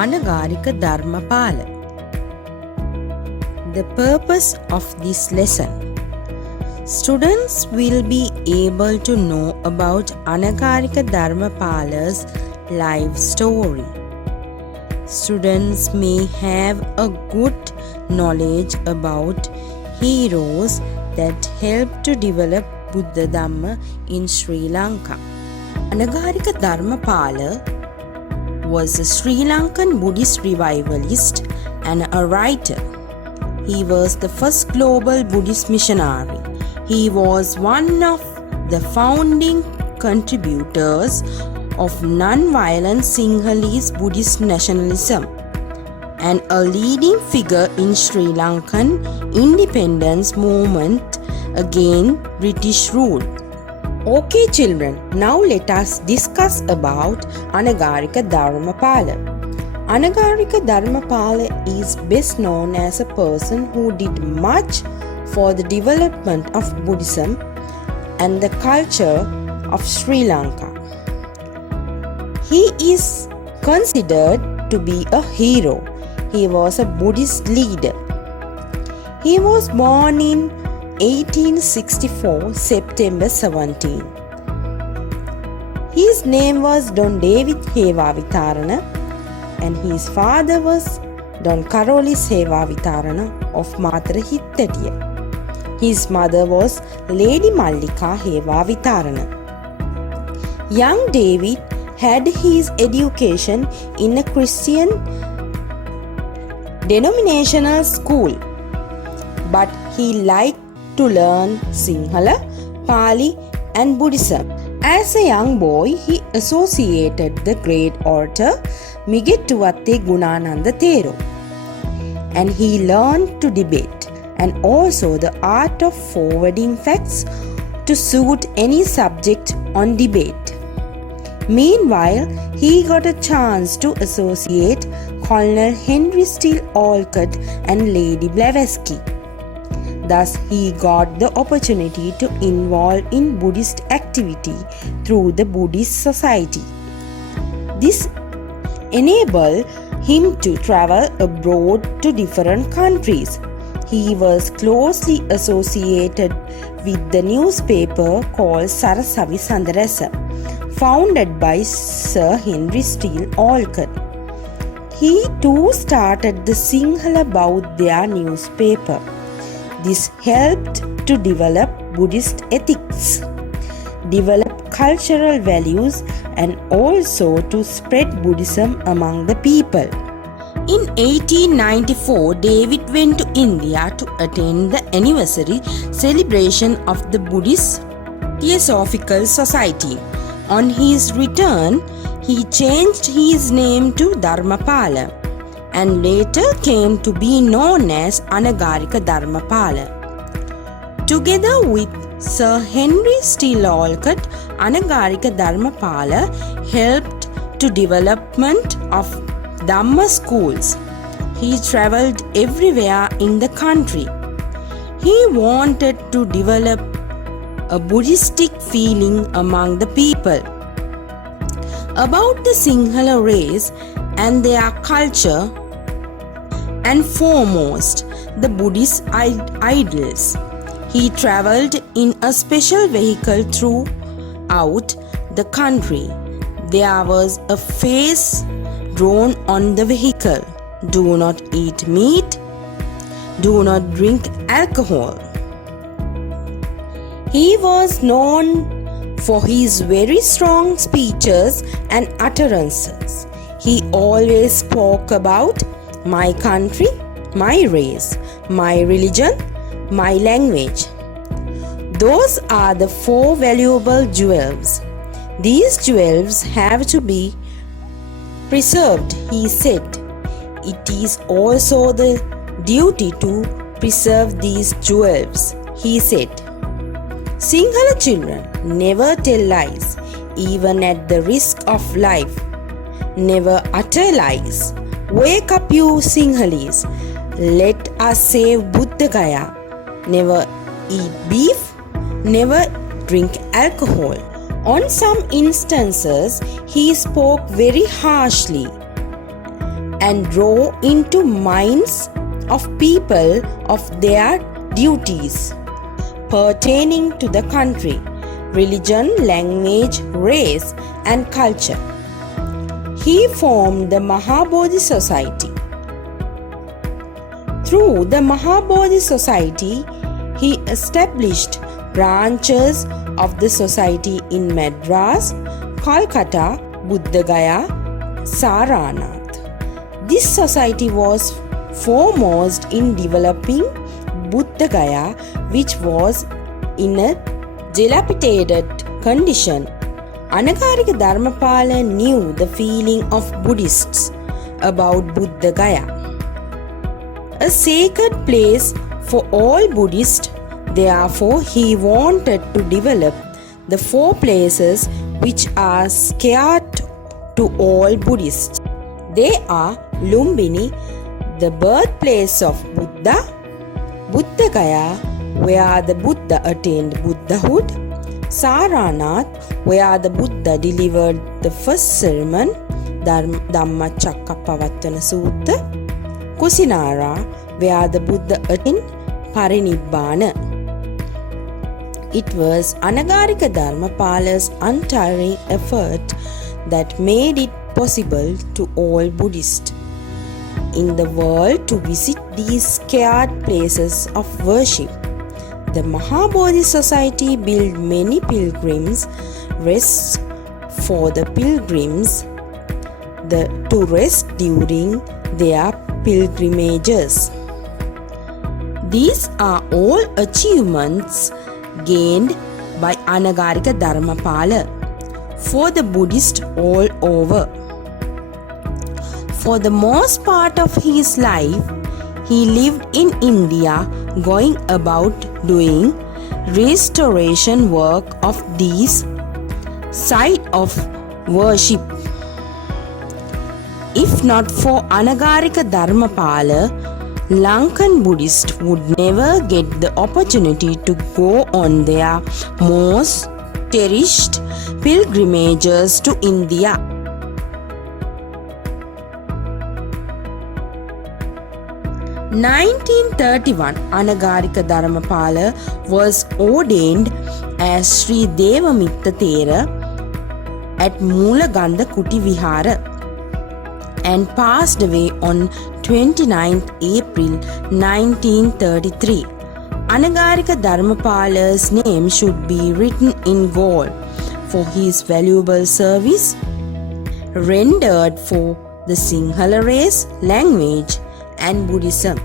Anagarika Dharmapala. The purpose of this lesson. Students will be able to know about Anagarika Dharmapala's life story. Students may have a good knowledge about heroes that helped to develop Buddha Dhamma in Sri Lanka. Anagarika Dharmapala was a Sri Lankan Buddhist revivalist and a writer. He was the first global Buddhist missionary. He was one of the founding contributors of non-violent Sinhalese Buddhist nationalism and a leading figure in Sri Lankan independence movement against British rule. Okay children, now let us discuss about Anagarika Dharmapala. Anagarika Dharmapala is best known as a person who did much for the development of Buddhism and the culture of Sri Lanka. He is considered to be a hero. He was a Buddhist leader. He was born in 1864, September 17. His name was Don David Hewavitarana and his father was Don Karolis Hewavitarana of Matara Hittatiya. His mother was Lady Mallika Hewavitarana. Young David had his education in a Christian denominational school, but he liked to learn Sinhala, Pali and Buddhism. As a young boy, he associated the great orator Migettuwatte Gunananda Thero, and he learned to debate and also the art of forwarding facts to suit any subject on debate. Meanwhile, he got a chance to associate Colonel Henry Steele Olcott and Lady Blavatsky. Thus, he got the opportunity to involve in Buddhist activity through the Buddhist Society. This enabled him to travel abroad to different countries. He was closely associated with the newspaper called Sarasavi Sandarasa, founded by Sir Henry Steele Olcott. He too started the Sinhala Bauddha newspaper. This helped to develop Buddhist ethics, develop cultural values, and also to spread Buddhism among the people. In 1894, David went to India to attend the anniversary celebration of the Buddhist Theosophical Society. On his return, he changed his name to Dharmapala and later came to be known as Anagarika Dharmapala. Together with Sir Henry Steele Olcott, Anagarika Dharmapala helped to development of Dhamma schools. He travelled everywhere in the country. He wanted to develop a Buddhistic feeling among the people. About the Sinhala race and their culture, and foremost the Buddhist idols. He travelled in a special vehicle throughout the country. There was a face drawn on the vehicle: do not eat meat, do not drink alcohol. He was known for his very strong speeches and utterances. He always spoke about my country, my race, my religion, my language. Those are the 4 valuable jewels. These jewels have to be preserved, he said. It is also the duty to preserve these jewels, he said. Sinhala children, never tell lies, even at the risk of life. Never utter lies. Wake up, you Sinhalese. Let us save Buddha Gaya. Never eat beef. Never drink alcohol. On some instances, he spoke very harshly. and draw into minds of people of their duties pertaining to the country, religion, language, race, and culture. He formed the Mahabodhi Society. Through the Mahabodhi Society, he established branches of the society in Madras, Kolkata, Buddha Gaya, Saranath. This society was foremost in developing Buddha Gaya, which was in a dilapidated condition. Anagarika Dharmapala knew the feeling of Buddhists about Buddha Gaya, a sacred place for all Buddhists. Therefore, he wanted to develop the 4 places which are sacred to all Buddhists. They are Lumbini, the birthplace of Buddha; Buddha Gaya, where the Buddha attained Buddhahood; Saranath, where the Buddha delivered the first sermon, Dhammacakkappavattana Sutta; Kusinara, where the Buddha attained Parinibbana. It was Anagarika Dharmapala's untiring effort that made it possible to all Buddhists in the world to visit these sacred places of worship. The Mahabodhi Society built many pilgrims' rests for the pilgrims to rest during their pilgrimages. These are all achievements gained by Anagarika Dharmapala for the Buddhists all over. For the most part of his life, he lived in India, going about doing restoration work of these sites of worship. If not for Anagarika Dharmapala, Lankan Buddhists would never get the opportunity to go on their most cherished pilgrimages to India. In 1931, Anagarika Dharmapala was ordained as Sri Devamitta Thera at Mulaganda Kuti Vihara and passed away on 29th April 1933. Anagarika Dharmapala's name should be written in gold for his valuable service rendered for the Sinhala race, language, and Buddhism.